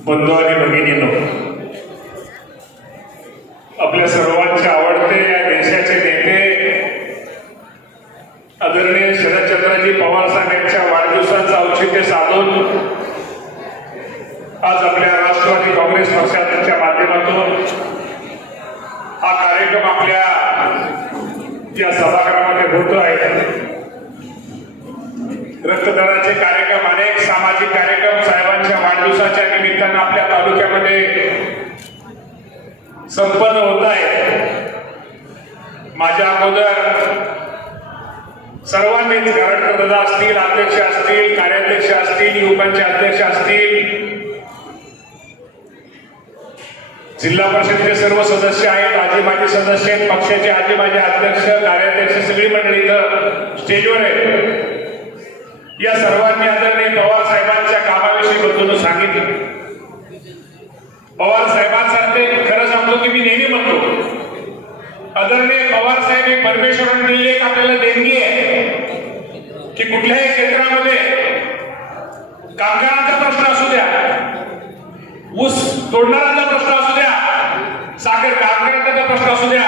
बंधू आणि भगिनींनो आपल्या सर्वांचे आवडते या देशाचे नेते आदरणीय शरदचंद्रजी पवार साहेब यांच्या वाढदिवसाचं औचित्य साधून आज आपल्या राष्ट्रवादी काँग्रेस पक्षाच्या माध्यमातून हा कार्यक्रम आपल्या या सभागृहामध्ये होतो आहे रक्तदानाचे कार्यक्रम अनेक सामाजिक कार्यक्रम दिवसाच्या निमित्तानं आपल्या तालुक्यामध्ये संपन्न होत आहे. माझ्या अगोदर सर्वांनीच गरडकरदादा असतील अध्यक्ष असतील कार्याध्यक्ष असतील युवकांचे अध्यक्ष असतील जिल्हा परिषदेचे सर्व सदस्य आहेत आजी माजी सदस्य आहेत पक्षाचे आजी माजी अध्यक्ष कार्याध्यक्ष सगळी मंडळी इथं स्टेजवर आहेत. या सर्वांनी आदरणीय पवार साहेबांच्या कामाविषयी बद्दल सांगितलं. पवार साहेबांसारखे खरं सांगतो की मी नेहमी म्हणतो आदरणीय पवार साहेब हे परमेश्वरांनी दिलेली एक आपल्याला देणगी आहे की कुठल्याही क्षेत्रामध्ये कामगारांचा प्रश्न असू द्या ऊस तोडणाऱ्यांचा प्रश्न असू द्या साखर कामगारांचा प्रश्न असू द्या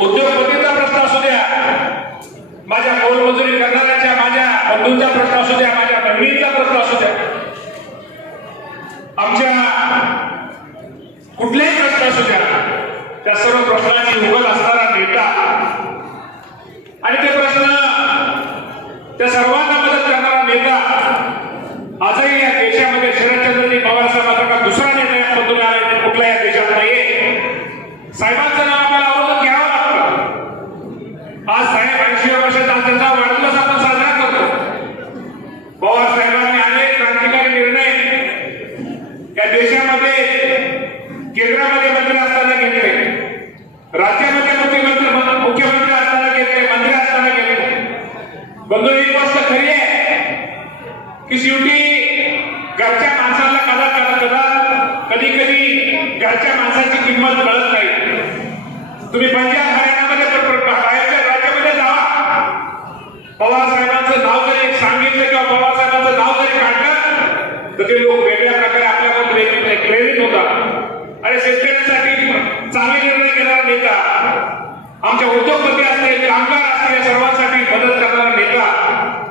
उद्योगपतीचा प्रश्न असू द्या माझ्या मोलमजुरी करणाऱ्याच्या माझ्या बंधूंचा प्रश्न असू द्या माझ्या बहिणीचा प्रश्न असू द्या. आमच्या कुठलेही प्रश्न असू द्या त्या सर्व प्रश्नाची उगल असणारा नेता. आणि ते प्रश्न त्या सर्वांना मदत करणारा नेता आजही या देशामध्ये शरदचंद्रजी पवार साहेबांचा दुसरा नेता या आला कुठल्या या देशात नाहीये. साहेबांचं नाव आपल्याला अवरोध घ्यावं लागतं आज साहेब ऐंशी वर्षाचा आज त्यांचा वाढदिवस आपण साजरा करतो पवार साहेबांनी अनेक क्रांतिकारी निर्णय या देशामध्ये केंद्रामध्ये मंत्री असताना घेतले राज्यामध्ये मुख्यमंत्री मुख्यमंत्री असताना घेतले मंत्री असताना घेतले बंधू एक गोष्ट खरी आहे की शेवटी घरच्या माणसाला कदा कदा कदा कधी कधी घरच्या माणसाची किंमत कळत नाही तुम्ही पंजाब हरियाणामध्ये पण- बाहेरच्या राज्यामध्ये जावा. पवार साहेबांचं नाव जरी सांगितलं किंवा पवार साहेबांचं नाव जरी काढलं तर ते लोक वेगळ्या प्रकारे आपल्याकडे प्रेरित प्रेरित होतात. आणि शेतकऱ्यांसाठी चांगले निर्णय घेणारा नेता आमच्या उद्योगपती असतील कामगार असतील सर्वांसाठी मदत करणारा नेता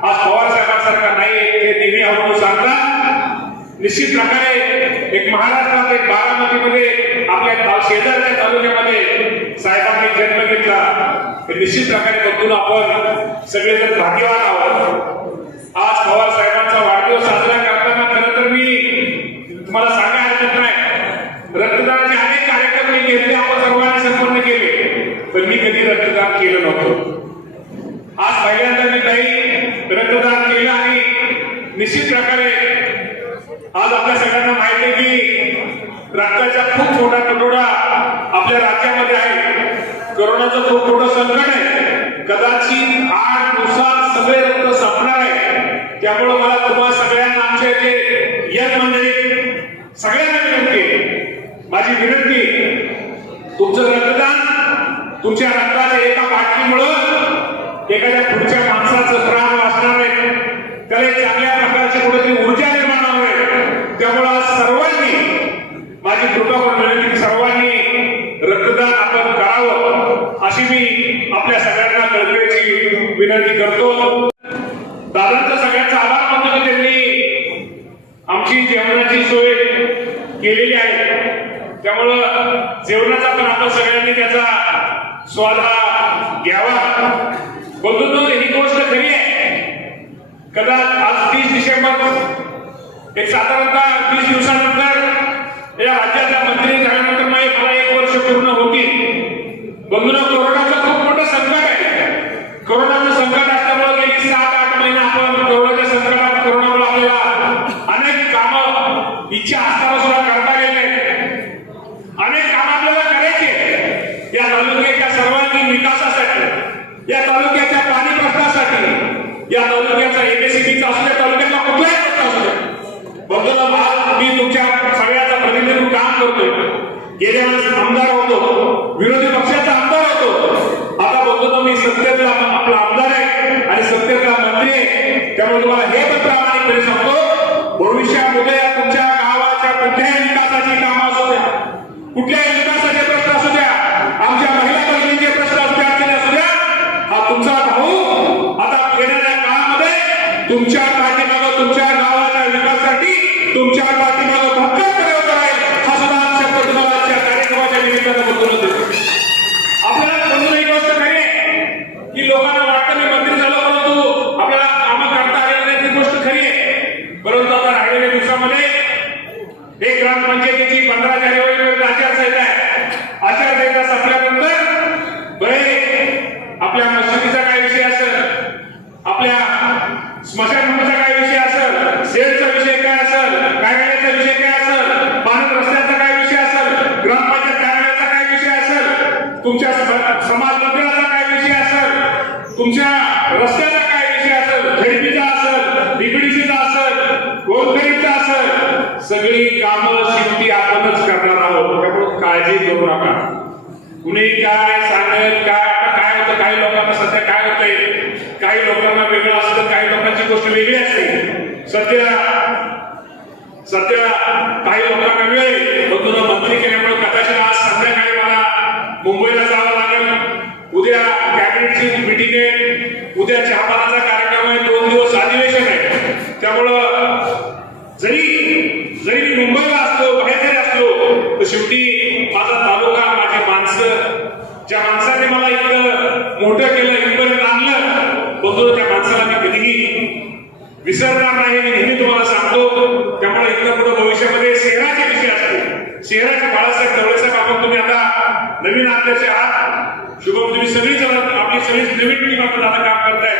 आज पवार साहेबांसारखा नाही हे नेहमी आपण सांगतात. निश्चित प्रकारे एक महाराष्ट्रात एक बारामतीमध्ये आपल्या शेजारच्या तालुक्यामध्ये साहेबांनी जन्म घेतला. हे निश्चित प्रकारे बघून आपण सगळेजण भाग्यवान आहोत. आज पवार साहेबांना वाढदिवस साजरा करताना खरं तर मी तुम्हाला सांगायला हरकत नाही रक्तदानाचे अनेक कार्यक्रम मी घेतले आपण सर्वांनी संपन्न केले पण मी कधी रक्तदान केलं नव्हतं आज पहिल्यांदा मी काही रक्तदान केलं आणि निश्चित प्रकारे आज आपल्या सगळ्यांना माहिती आहे की रक्ताचा खूप मोठा तुटवडा आपल्या राज्यामध्ये आहे कोरोनाचं खूप मोठं संकट आहे कदाचित आठ दिवसात सगळे रक्त संपणार आहे त्यामुळे मला तुम्हा सगळ्यांना आमच्या जे यंग मंडळी सगळ्यांना विनंती आहे. माझी विनंती तुमचं रक्तदान तुमच्या रक्ताच्या एका बाटलीमुळं एखाद्या पुढच्या माणसाचं प्राण वाचणार आहे. त्याला चांगल्या प्रकारची कुठेतरी ऊर्जा निर्माण होणार आहे. त्यामुळे आज सर्वांनी माझी कृपा करून विनंती सर्वांनी रक्तदान आपण करावं अशी मी आपल्या सगळ्यांना कळकळीची विनंती करतो. दादांचा सगळ्यांचा आभार मानतो की त्यांनी आमची जेवणाची सोय केलेली आहे. त्यामुळं जेवणाचा पण आपण सगळ्यांनी त्याचा स्वाद हा घ्यावा. बंधूंनो ही गोष्ट खरी आहे. कदाच आज तीस डिसेंबर एक साधारणतः वीस दिवसानंतर या राज्याचा मंत्री झाल्यानंतर मला एक वर्ष पूर्ण होती ఏదైనా అందారం ఉందో విరోధి పక్షాత पंचायतीची म्हणजे पंधरा जानेवारी आचारसंहिता आहे आचारसंहिता संपल्यानंतर बरे आपल्या मशिदीचा काय विषय असेल आपल्या स्मशानभूमीचा काय विषय असेल सेलचा विषय काय असेल कार्यालयाचा विषय काय असेल पाणत रस्त्याचा काय विषय असेल ग्रामपंचायत कार्यालयाचा काय विषय असेल तुमच्या सम- समाज मंदिराचा काय विषय असेल तुमच्या रस्त्याचा काय विषय असेल झेडपीचा असेल डीपीडीसीचा असेल गोरगरीबचा असेल सगळी कामं शेवटी आपणच करणार आहोत. त्यामुळे काळजी करू नका. कुणी काय सांगेल काय आता काय होतं काही लोकांना सध्या काय होतंय? काही लोकांना वेगळं असतं काही लोकांची गोष्ट वेगळी असते सध्या सध्या काही लोकांना वेळ आहे. पण तुला मंत्री केल्यामुळे कदाचित आज संध्याकाळी मला मुंबईला जावं लागेल उद्या कॅबिनेटची मिटिंग आहे उद्या चहापानाचा कार्यक्रम आहे दोन दिवस अधिवेशन आहे त्यामुळं जरी जरी मी मुंबईला असलो बाहेर जरी असलो तर शेवटी माझा तालुका माझी माणसं ज्या माणसाने मला इतकं मोठं केलं इथपर्यंत आणलं बघतो त्या माणसाला मी कधीही विसरणार नाही मी नेहमी तुम्हाला सांगतो त्यामुळे इथं पुढे भविष्यामध्ये शहराचे विषय असतील. शहराचे बाळासाहेब जवळसाहेब आपण तुम्ही आता नवीन अध्यक्ष आहात. शुभम तुम्ही सगळीच आपली सगळीच नवीन टीम आपण आता काम करताय.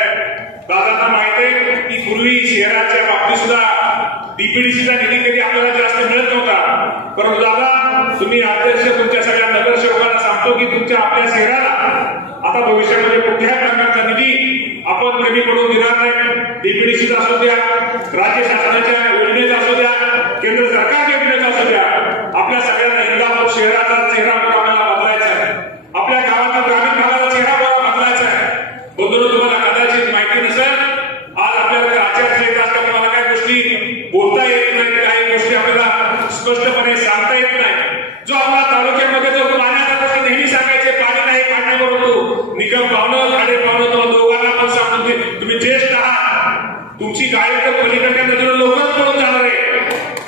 दादांना माहीत आहे की पूर्वी शहराच्या बाबतीत सुद्धा डीपीडीसीचा निधी कधी आपल्याला जास्त मिळत नव्हता. परंतु दादा तुम्ही अध्यक्ष तुमच्या सगळ्या नगरसेवकांना सांगतो की तुमच्या आपल्या शहराला आता भविष्यामध्ये कुठल्याही प्रकारचा निधी आपण कमी पडून देणार नाही. डीपीडीसीचा असू द्या राज्य शासनाच्या योजनेचा असू द्या केंद्र सरकारच्या योजनेचा असू द्या आपल्या सगळ्यांना इंदापूर शहराचा चेहरा मोठा आपल्याला बदलायचा आहे आपल्या गावाचा ग्रामीण भागाचा चेहरा मोठा बदलायचा आहे बंधूंनो तुम्हाला कदाचित माहिती नसेल आज आपल्याकडे आचारसंहिता असल्यामुळे मला काही गोष्टी बोलता येत नाही काही गोष्टी आपल्याला स्पष्टपणे सांगता येत नाही जो आपला तालुक्यामध्ये जो पाण्याचा प्रश्न नेहमी सांगायचे पाणी नाही पाण्यावर होतो निगम पाहुणं झाडे पाहुणं तुम्हाला दोघांना पण सांगतो की तुम्ही ज्येष्ठ आहात तुमची गाडी तर पलीकडच्या नदीला लवकरच पळून जाणार आहे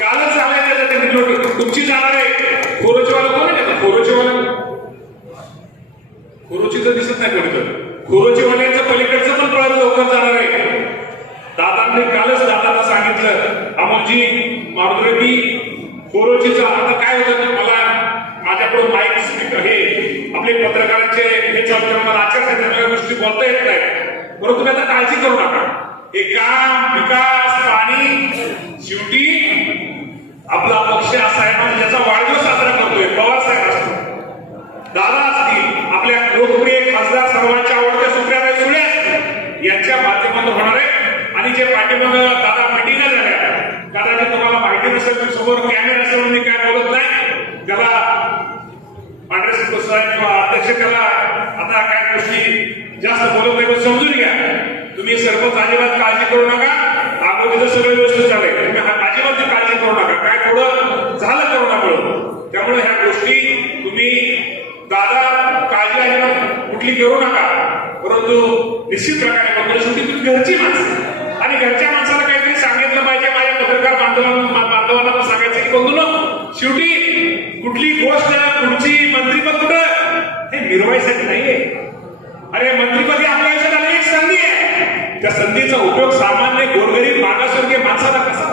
कालच झालंय त्याचं ते नदीवर तुमची जाणार आहे खोरोचेवाला कोण आहे का खोरोचेवाला खोरोचीचं दिसत नाही गुरुजी तर पलीकडचं पण पळत लवकर जाणार आहे. दादांनी कालच दादांना सांगितलं अमोलजी मी गुरुजीचं आता काय होतं मला माझ्याकडून माईक हे आपले पत्रकारांचे हे चालतं मला आचारसंहिता गोष्टी बोलता येत नाही बरोबर तुम्ही आता काळजी करू नका. हे काम विकास पाणी शेवटी आपला पक्ष असा आहे म्हणजे ज्याचा वाढदिवस साजरा करतोय पवार साहेब असतो दादा असतील आपल्या लोकप्रिय खासदार सर्वांच्या आवड असतील माध्यमातून होणार आहे. आणि जे पाठीमाग दादा मिटिंग झाल्या कदाचित तुम्हाला माहिती नसेल तर समोर कॅमेरा असेल म्हणून मी काय बोलत नाही. त्याला पांढरे साहेब किंवा अध्यक्ष त्याला आता काय गोष्टी जास्त बोलत नाही पण समजून घ्या. तुम्ही सरपंच अजिबात काळजी करू नका. अगोदर सगळं व्यवस्थित झालंय तुम्ही अजिबात काळजी करू नका. काय थोडं झालं करोनामुळं त्यामुळे ह्या गोष्टी तुम्ही दादा काळजी अजिबात कुठली करू नका. परंतु निश्चित प्रकारे बघतो शेवटी तुम्ही घरची माणसं. आणि घरच्या माणसाला काहीतरी सांगितलं पाहिजे. माझ्या पत्रकार बांधवांना बांधवांना पण सांगायचं की बंधून शेवटी कुठली गोष्ट कुठची मंत्रीपद कुठं हे मिरवायसाठी नाहीये. अरे मंत्रीपदी आपल्या आयुष्यात आलेली एक संधी आहे. त्या संधीचा उपयोग सामान्य गोरगरीब मागासवर्गीय माणसाला कसा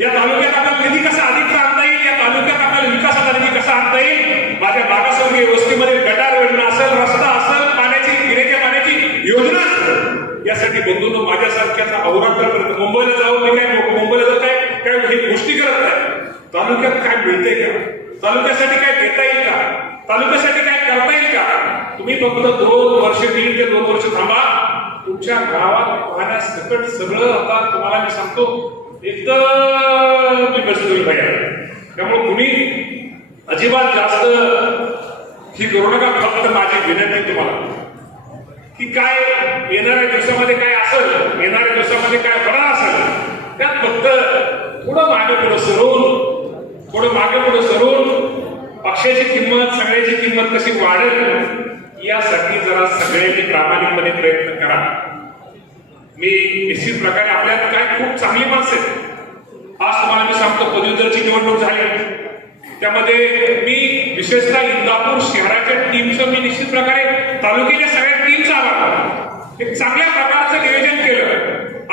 या तालुक्यात आपल्याला निधी कसा अधिक आणता येईल? या तालुक्यात आपल्याला विकासाचा निधी कसा आणता येईल? माझ्या मागासवर्गीय वस्तीमध्ये गटार योजना असेल रस्ता असेल योजना यासाठी बंधूंनो माझ्यासारख्याचा अवरात्रपर्यंत मुंबईला जाऊ मी काय? मुंबईला जाऊ काय काय हे गोष्टी करत नाही. तालुक्यात काय मिळते का? तालुक्यासाठी काय देता येईल का? तालुक्यासाठी काय करता येईल का? तुम्ही फक्त दोन वर्ष दीड ते दोन वर्ष थांबा. तुमच्या गावात पाहण्यासकट सगळं आता तुम्हाला मी सांगतो. एकदम विकसित होईल पाहिजे त्यामुळे कुणी अजिबात जास्त ही करू नका. फक्त माझी विनंती तुम्हाला. की काय येणाऱ्या दिवसामध्ये काय असेल येणाऱ्या दिवसामध्ये काय होणार असेल त्यात फक्त थोडं मागे पुढे सरून थोडं मागे पुढे सरून पक्षाची किंमत सगळ्याची किंमत कशी वाढेल यासाठी जरा सगळ्यांनी प्रामाणिकपणे प्रयत्न करा. मी निश्चित प्रकारे आपल्यात काय खूप चांगली माणसं आहेत. आज तुम्हाला मी सांगतो पदवीधरची निवडणूक झाली. त्यामध्ये मी विशेषतः इंदापूर शहराच्या टीमचं मी निश्चित प्रकारे तालुक्याच्या सगळ्यात एक चांगल्या प्रकारचं नियोजन केलं.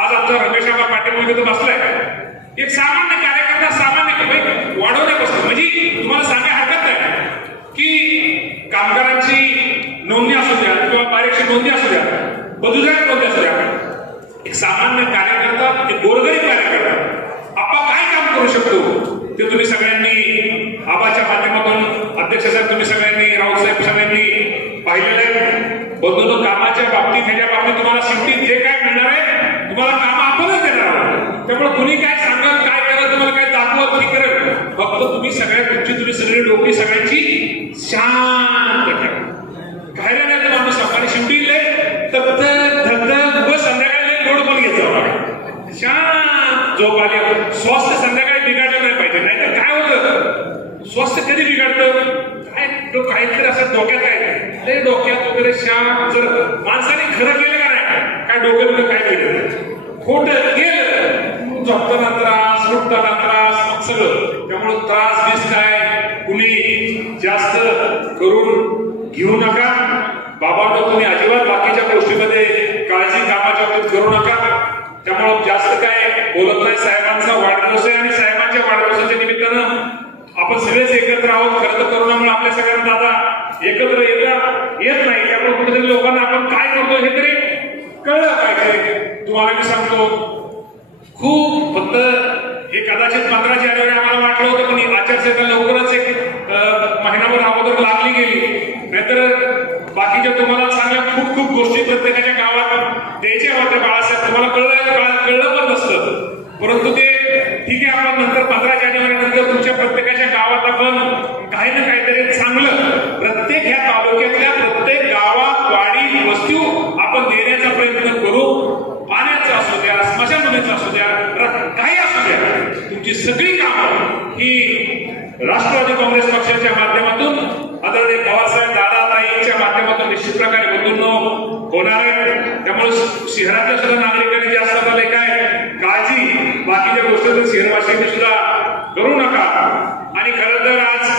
आज आमचा रमेश आबा पाटील तिथं बसलाय. एक सामान्य कार्यकर्ता सामान्य वाढवण्या बसतो. म्हणजे तुम्हाला सांगाय हरकत नाही की कामगारांची नोंदणी असू द्या किंवा बारीकची नोंदणी असू द्या पदवीधर नोंदणी असू द्या. एक सामान्य कार्यकर्ता एक गोरगरीब कार्यकर्ता आपण काय काम करू शकतो? ते तुम्ही सगळ्यांनी आबाच्या माध्यमातून अध्यक्ष साहेब तुम्ही सगळ्यांनी राऊत साहेब सगळ्यांनी पाहिलेलं आहे. बंधून कामाच्या बाबतीत ह्याच्या बाबतीत तुम्हाला शेवटी जे काय मिळणार आहे तुम्हाला काम आपणच देणार आहोत. त्यामुळे कुणी काय सांगाल काय करत तुम्हाला काय दाखवत नाही करत फक्त तुम्ही सगळ्या तुमची तुम्ही सगळी डोकी सगळ्यांची शांत करा खायला नाही तर माणूस सकाळी शेवटी लय तर धगधग बस संध्याकाळी लय गोड पण घेत जावं शांत झोप आली स्वास्थ्य संध्याकाळी बिघडलं नाही पाहिजे नाही तर काय होतं स्वास्थ्य कधी बिघडतं काय तो काहीतरी असं डोक्यात आहे लय डोक्यात वगैरे शांत जर माणसाने खरं केलं का नाही काय डोक्यामध्ये काय केलं खोट केलं झोपताना त्रास उठताना त्रास मग सगळं त्यामुळे त्रास बीस काय कुणी जास्त करून घेऊ नका. बाबा तुम्ही अजिबात बाकीच्या गोष्टीमध्ये काळजी कामाच्या बाबतीत करू नका. त्यामुळं जास्त काय बोलत नाही साहेबांचा वाढदिवस आहे आणि साहेबांच्या वाढदिवसाच्या निमित्तानं आपण सगळेच एकत्र आहोत. खरं तर करोनामुळे आपल्या सगळ्यांना दादा एकत्र येता येत नाही. त्यामुळे कुठेतरी लोकांना आपण काय करतो हे तरी कळलं पाहिजे. तुम्हाला मी सांगतो खूप फक्त हे कदाचित पंधरा जानेवारी आम्हाला वाटलं होतं पण ही आचारसंहिता लवकरच एक महिनाभर अगोदर लागली गेली. नाहीतर बाकीच्या तुम्हाला सांगा खूप खूप गोष्टी प्रत्येकाच्या गावात द्यायच्या वाटतं बाळासाहेब. तुम्हाला कळलं कळलं कळलं पण नसतं. परंतु ते ठीक आहे आपण नंतर पंधरा जानेवारी नंतर तुमच्या प्रत्येकाच्या गावात आपण काही ना काहीतरी चांगलं प्रत्येक ह्या तालुक्यातल्या प्रत्येक गावात वाडी वस्तू आपण देण्याचा प्रयत्न करू पाण्याचं असू द्या स्मशानभूमीचं असू द्या र- काही असू द्या तुमची सगळी कामं ही राष्ट्रवादी काँग्रेस पक्षाच्या माध्यमातून आदरणीय पवारसाहेब दादा ताईंच्या माध्यमातून निश्चित प्रकारे बदलून होणार आहे त्यामुळे शहरातल्या सुद्धा नागरिकांनी जास्त झाले काय काळजी बाकीच्या गोष्टी शहरवासियांनी सुद्धा करू नका आणि खरं तर आज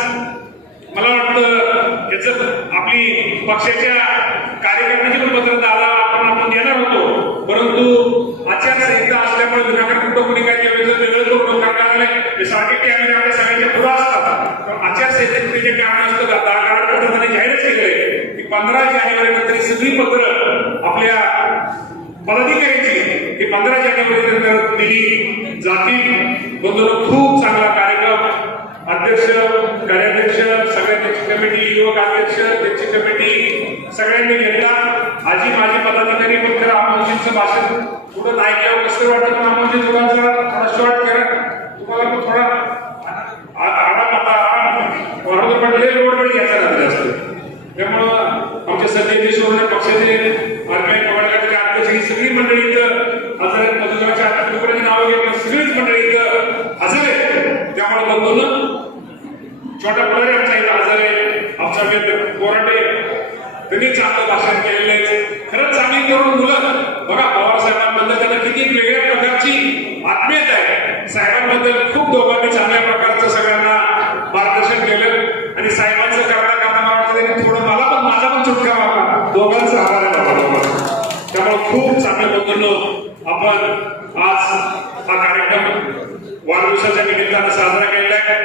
मला वाटतं याच आपली पक्षाच्या कार्यकर्त्यांची पण पत्र दादा आपण आपण देणार होतो. परंतु आचारसंहिता असल्यामुळे विनाकारण कुठं कोणी काय केलं तर वेगळं लोक करणार नाही. सारखे कॅमेरे आपल्या सगळ्यांच्या पुढे असतात. पण आचारसंहितेचे जे कारण असतं दादा कारण गाडकडे जाहीरच केलंय की पंधरा जानेवारी नंतर सगळी पत्र खरं भाषण कुठं ऐकल्यावर कसं वाटत आम्हाला दोघांचं थोडा जरा थोडा शॉर्ट करा तुम्हाला पण थोडा आ- आराम आता आराम वरवर पडले रोडवर घ्यायचा रात्री असतं त्यामुळं आमचे सध्याचे शिवण्या पक्षाचे आरपीआय कमांडरचे अध्यक्ष ही सगळी मंडळी इथं हजर आहेत मधुराच्या अध्यक्षपदाची नावं घेतलं सगळीच मंडळी इथं हजर आहे त्यामुळे बंधून छोटा पुढारी आमचा इथं हजर आहे आमचा मित्र कोराटे त्यांनी चांगलं भाषण केलेलं आहे खरंच चांगली तरुण मुलं बघा पवार साहेबांबद्दल त्यांना किती वेगळ्या प्रकारची आत्मीयता आहे साहेबांबद्दल खूप दोघांनी चांगल्या प्रकारचं सगळ्यांना मार्गदर्शन केलं आणि साहेबांचं करता करता मला वाटतं त्यांनी थोडं मला पण माझा पण चुटका मारला दोघांचा आभार आहे बाबा दोघांचा त्यामुळे खूप चांगल्या पद्धतीनं आपण आज हा कार्यक्रम वाढदिवसाच्या निमित्तानं साजरा केलेला आहे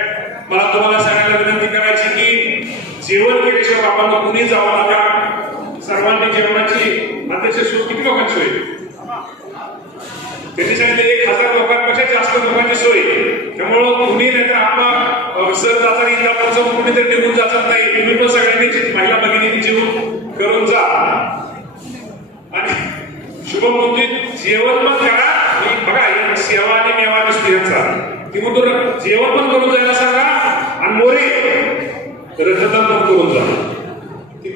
मला तुम्हाला सांगायला विनंती करायची की जेवण केल्याशिवाय बाबांना कुणी जाऊ नका सर्वांनी जेवणाची अध्यक्ष सोय किती लोकांची सोय त्यांनी सांगितलं एक हजार लोकांपेक्षा जास्त लोकांची सोय. त्यामुळं कुणी नाही तर आपला सर जाता कुणी कुणीतरी निघून जातात. नाही तुम्ही पण सगळ्यांनी महिला भगिनी जेवण करून जा. आणि शुभमूर्ती जेवण पण करा. बघा सेवा आणि मेवा नसते यांचा. ती म्हणतो जेवण पण करून जायला सांगा. आणि मोरे रक्तदान पण करून जा.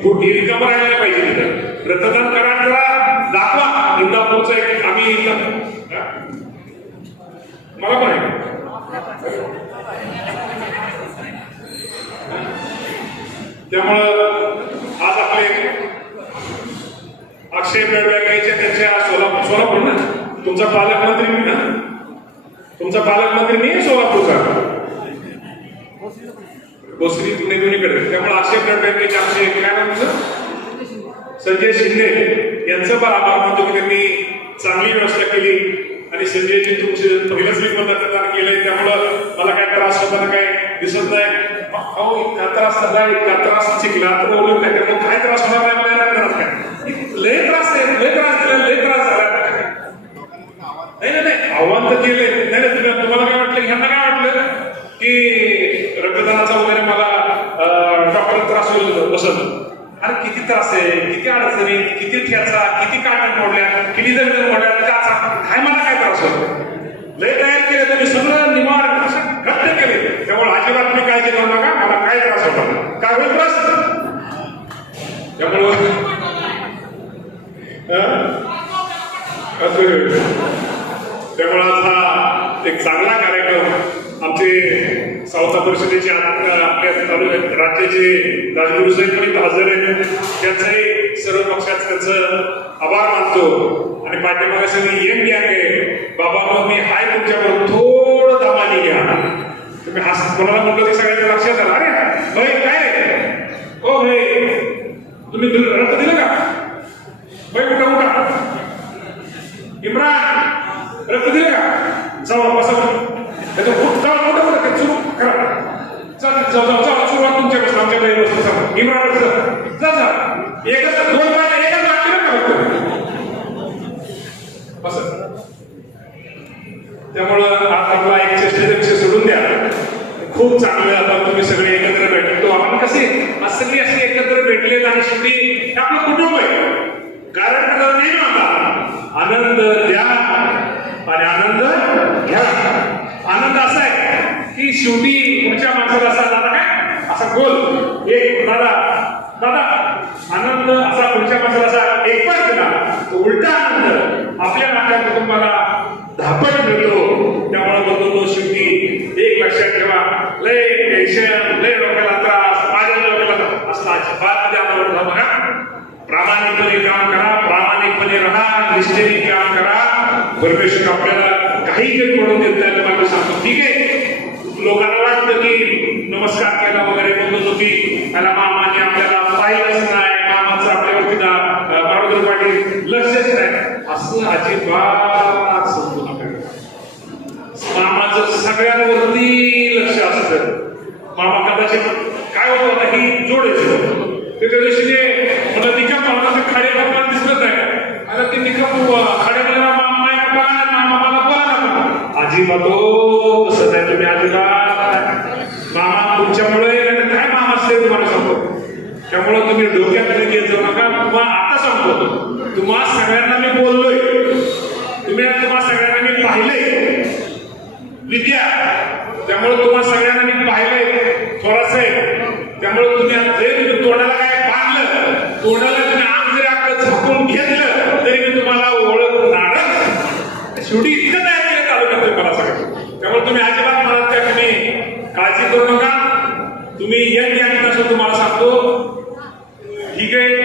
खोटी रिकाम राहायला पाहिजे तिथं. रक्तदान करा करा. दाखवा. इंदापूरचं एक आम्ही मला पण आहे. त्यामुळं आज आपले अक्षय बँकेच्या त्यांच्या सोलापूर सोलापूर ना? तुमचा पालकमंत्री मी ना? तुमचा पालकमंत्री मी सोलापूरचा? कोसरी पुणे दोन्हीकडे. त्यामुळे अक्षय ब्लड बँकेचे आमचे काय नाव तुझं? संजय शिंदे. यांचं पण आभार मानतो की त्यांनी चांगली व्यवस्था केली आणि संजयजी तुमचे पहिलंच मी मतदान केलंय. त्यामुळं मला काय त्रास होताना काय दिसत नाही. अहो इतका त्रास झाला इतका त्रास. शिकला तर बोलून काय त्यामुळे काय त्रास होणार नाही मला नाही काय? लय त्रास आहे लय त्रास दिला लय त्रास झाला. नाही नाही नाही आव्हान तर केले नाही तुम्हाला काय वाटलं? ह्यांना काय वाटलं? की रक्तदानाचा वगैरे मला डॉक्टर त्रास होईल बसत अरे किती त्रास आहे किती अडचणी किती ठेचा किती काटण मोडल्या किती जमीन मोडल्या त्याचा काय मला काय त्रास होतो? लय तयार केले तुम्ही सगळं निवार असं घट्ट केले. त्यामुळे अजिबात मी काळजी करू नका मला काय त्रास होता? काय होईल त्रास? त्यामुळं असं त्यामुळे आज हा एक चांगला कार्यक्रम आमचे सावता परिषदेचे आपल्या तालुक्यात राज्याचे राजगुरू साहेब पण इथं हजर आहेत त्यांचंही सर्व पक्षात त्यांचं आभार मानतो. आणि पाठीमागे सगळी यंग गँग आहे. बाबा मी हाय तुमच्यावर थोडं दमानी घ्या तुम्ही हस कोणाला म्हटलं ते सगळ्यांच्या लक्षात आलं? अरे भाई काय? ओ भाई तुम्ही दिलं- रक्त दिलं का भाई उठा उठा इम्रान रक्त दिलं का जाऊ बसा त्याचं फुट जाऊ मोठं मोठं ते सुरू करा चल जाऊ जाऊ जाऊ सुरुवात तुमच्यापासून आमच्या काही वस्तू सांग इम्रान रक्त जा जा एकच दोन पाय एकच लागते ना का फक्त असं त्यामुळं आज आपला एक चेष्टेचा विषय सोडून द्या खूप चांगलं आता तुम्ही सगळे एकत्र भेटतो आपण कसे आज सगळे असे एकत्र भेटलेत शेवटी हे आपलं कुटुंब आहे. कारण त्याला नाही म्हणता आनंद द्या. आणि आनंद घ्या. आनंद असा आहे की शेवटी पुढच्या माणसाला असा दादा काय? असा गोल एक दादा. दादा आनंद असा पुढच्या माणसाला असा एक पण दिला तो उलटा आनंद. आपल्या नात्या कुटुंबाला धापट मिळतो त्यामुळे बोलतो तो शेवटी एक लक्षात ठेवा लय टेन्शन लय डोक्याला त्रास माझ्या डोक्याला त्रास असं अजिबात त्यामुळे बघा प्रामाणिकपणे काम करा प्रामाणिकपणे राहा निष्ठेने काम करा. परमेश्वर आपल्याला काही काही म्हणून देत नाही तुम्हाला सांगतो. ठीक आहे? लोकांना वाटतं की नमस्कार केला वगैरे बोलत होती त्याला मामाने आपल्याला पाहिलंच नाही. मामाचं आपल्यावरती ना बाळोदर पाटील लक्षच नाही. असं अजिबात समजू नका. मामाचं सगळ्यांवरती लक्ष असतं. मामा कदाचित काय होतं आता ही जोडायचं ते त्या दिवशी मला निकम मामाचं खाडे करताना दिसत नाही आता ते निकम खाडे मला मामा नाही का बघा, मामा मला बोला ना अजिबात हो तसं नाही तुम्ही अजिबात मामा तुमच्यामुळे नाही तर काय मामा असते तुम्हाला सांगतो त्यामुळे तुम्ही डोक्यात तरी घेत जाऊ नका तुम्हाला आता सांगतो तुम्हा सगळ्यांना मी बोललोय तुम्ही तुम्हा सगळ्यांना मी पाहिलंय विद्या त्यामुळे तुम्हा सगळ्यांना मी पाहिलंय थोडास आहे त्यामुळे तुम्ही आता जरी तुम्ही तोंडाला काय बांधलं तोंडाला तुम्ही आग जरी आपलं झाकून घेतलं तरी मी तुम्हाला ओळखणार शेवटी इतकं तयार केलं तालुक्यात तुम्ही मला सांगा त्यामुळे तुम्ही अजिबात मला त्या तुम्ही काळजी करू नका तुम्ही या ज्ञान असं तुम्हाला सांगतो ठीक आहे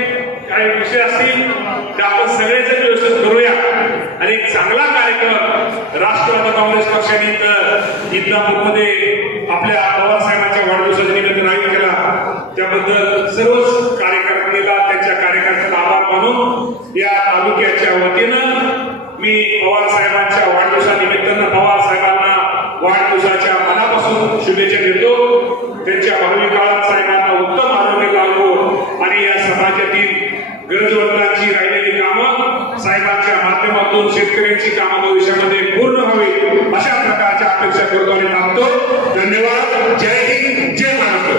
काही विषय असतील तर आपण सगळेजण व्यवस्थित करूया आणि एक चांगला कार्यक्रम राष्ट्रवादी काँग्रेस पक्षाने इथं इंदापूरमध्ये आपल्या पवार साहेबांच्या वाढदिवसाच्या निमित्तानं आयोजित केला त्याबद्दल सर्वच कार्यकर्त्यांना त्यांच्या कार्यकर्त्यांना आभार मानून या तालुक्याच्या वतीनं मी पवार साहेबांच्या वाढदिवसानिमित्तानं पवार साहेबांना वाढदिवसाच्या मनापासून शुभेच्छा देतो त्यांच्या भावी काळात साहेबांना उत्तम आरोग्य लाभो आणि या समाजातील गरजवंतांची राहिलेली कामं साहेबांच्या माध्यमातून शेतकऱ्यांची कामं भविष्यामध्ये पूर्ण व्हावी अशा प्रकारच्या अपेक्षा करतो आणि थांबतो. धन्यवाद. जय हिंद. जय महाराष्ट्र.